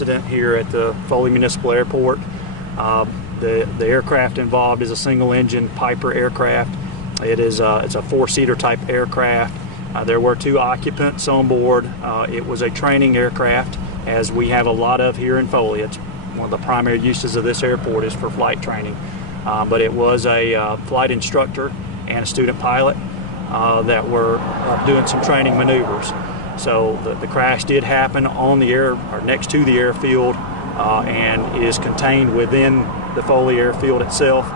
Incident here at the Foley Municipal Airport. The aircraft involved is a single-engine Piper aircraft. It's a four-seater type aircraft. There were two occupants on board. It was a training aircraft, as we have a lot of here in Foley. It's one of the primary uses of this airport is for flight training. But it was a flight instructor and a student pilot that were doing some training maneuvers. So the crash did happen on the air, or next to the airfield, and is contained within the Foley airfield itself.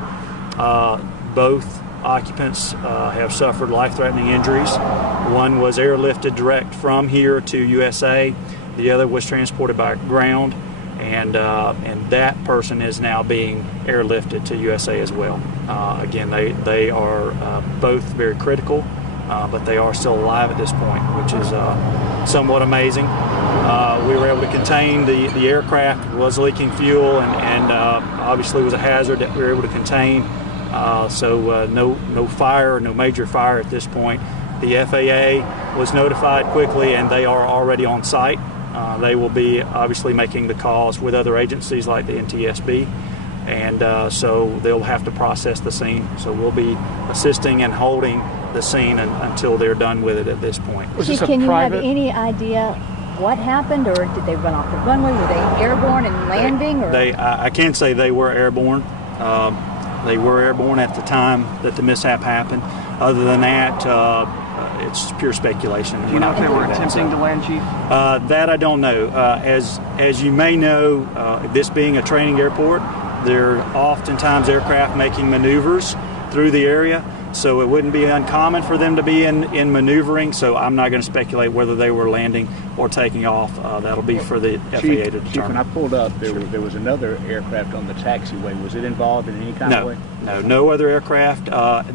Both occupants have suffered life-threatening injuries. One was airlifted direct from here to USA. The other was transported by ground, and that person is now being airlifted to USA as well. Again, they are both very critical. But they are still alive at this point, which is somewhat amazing. We were able to contain the aircraft. It was leaking fuel, and obviously was a hazard that we were able to contain. So no fire, no major fire at this point. The FAA was notified quickly, and they are already on site. They will be obviously making the calls with other agencies like the NTSB. And so they'll have to process the scene. So we'll be assisting and holding the scene until they're done with it at this point. Chief, can you have any idea what happened, or did they run off the runway? Were they airborne and landing? I can say they were airborne. They were airborne at the time that the mishap happened. Other than that, it's pure speculation. Do you know if they were attempting to land, Chief? That I don't know. As you may know, this being a training airport, there are oftentimes aircraft making maneuvers through the area, so it wouldn't be uncommon for them to be in maneuvering, so I'm not going to speculate whether they were landing or taking off. That'll be for the FAA to determine. Chief, when I pulled up, there was another aircraft on the taxiway. Was it involved in any kind of way? No other aircraft.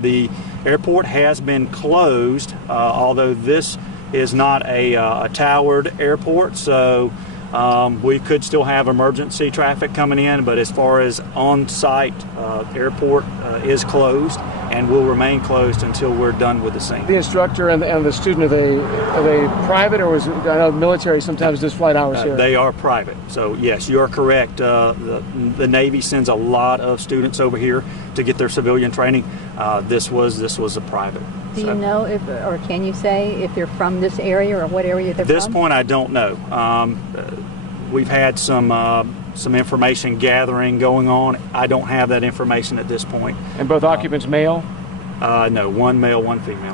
The airport has been closed, although this is not a towered airport, so we could still have emergency traffic coming in, but as far as on-site, airport is closed and will remain closed until we're done with the scene. The instructor and the student, are they private, or was it, I know military sometimes does flight hours here? They are private. So yes, you are correct. The Navy sends a lot of students over here to get their civilian training. This was a private. Do you know if, or can you say if they're from this area or what area they're from? At this point, I don't know. We've had some information gathering going on. I don't have that information at this point. And both occupants male? No, one male, one female.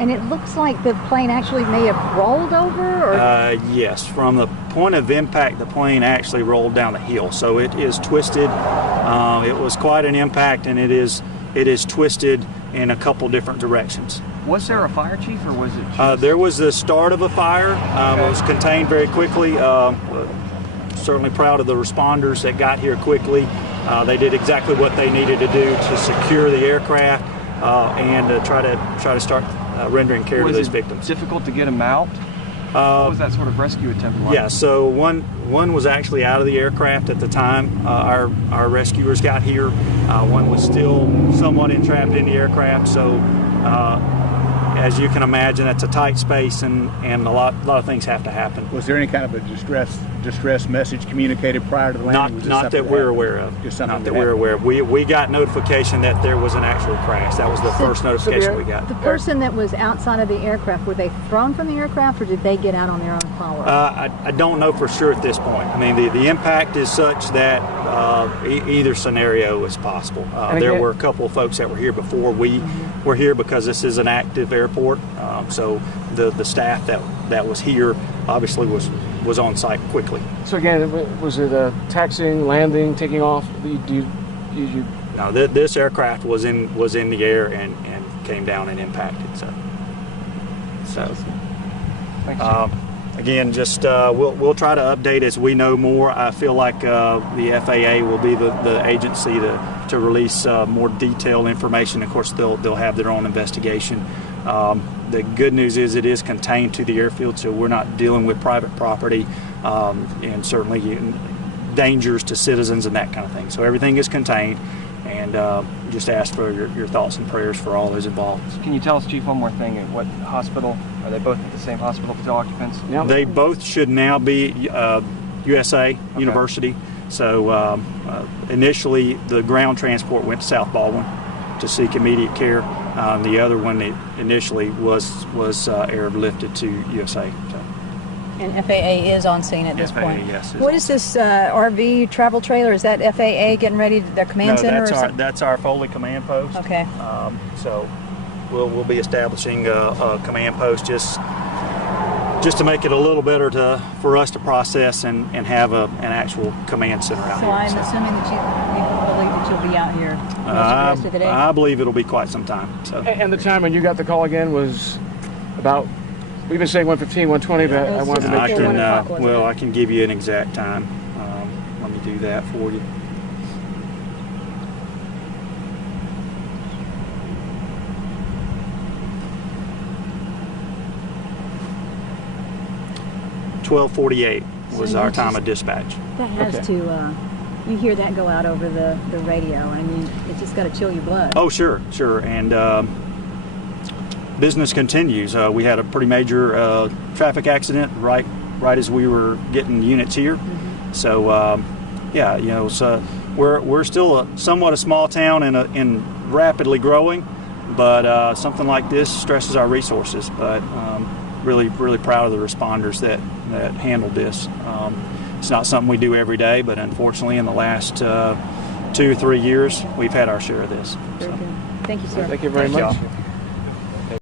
And it looks like the plane actually may have rolled over? Or? Yes, from the point of impact, the plane actually rolled down the hill. So it is twisted. It was quite an impact, and it is twisted in a couple different directions. Was there a fire, Chief, or was it just... There was the start of a fire. It was contained very quickly. Certainly proud of the responders that got here quickly. They did exactly what they needed to do to secure the aircraft and try to start rendering care to those victims. Was it difficult to get them out? What was that sort of rescue attempt like? Yeah, so one was actually out of the aircraft at the time our rescuers got here. One was still somewhat entrapped in the aircraft, so as you can imagine, it's a tight space, and a lot of things have to happen. Was there any kind of a distress message communicated prior to the landing? Not that we're aware of. Just something not that we're aware of. We got notification that there was an actual crash. That was the first notification we got. The person that was outside of the aircraft, were they thrown from the aircraft, or did they get out on their own power? I don't know for sure at this point. I mean, the impact is such that either scenario is possible. There were a couple of folks that were here before we were here, because this is an active airport. So the staff that was here obviously was on site quickly. So again, was it taxiing, landing, taking off? No, this aircraft was in the air and came down and impacted. So again, just we'll try to update as we know more. I feel like the FAA will be the agency to release more detailed information. Of course, they'll have their own investigation. The good news is it is contained to the airfield, so we're not dealing with private property and certainly dangers to citizens and that kind of thing. So everything is contained, and just ask for your thoughts and prayers for all those involved. Can you tell us, Chief, one more thing? What hospital? Are they both at the same hospital for the occupants? Yeah. They both should now be USA University. So initially, the ground transport went to South Baldwin to seek immediate care. The other one initially was airlifted to USA. So. And FAA is on scene at this FAA, point. yes. What is this RV travel trailer? Is that FAA getting ready to their command center? No, that's our Foley command post. Okay. So we'll be establishing a command post just to make it a little better for us to process and have an actual command center out So here. I'm assuming that you believe that you'll be out here most of the rest of the day? I believe it'll be quite some time. So. And the time when you got the call again was about, we've been saying 1:15, 1:20, but I wanted to make sure. 1 o'clock, wasn't it? I can give you an exact time. Let me do that for you. .12:48 was So our you time just- of dispatch. That has Okay. to, you hear that go out over the radio, and it's just got to chill your blood. Oh, sure. And business continues. We had a pretty major traffic accident right as we were getting units here. Mm-hmm. So, so we're still somewhat a small town and rapidly growing, but something like this stresses our resources. But really proud of the responders that handled this. It's not something we do every day, but unfortunately, in the last 2 or 3 years, we've had our share of this. Very good. Thank you, sir. Thank you very Thank much. y'all.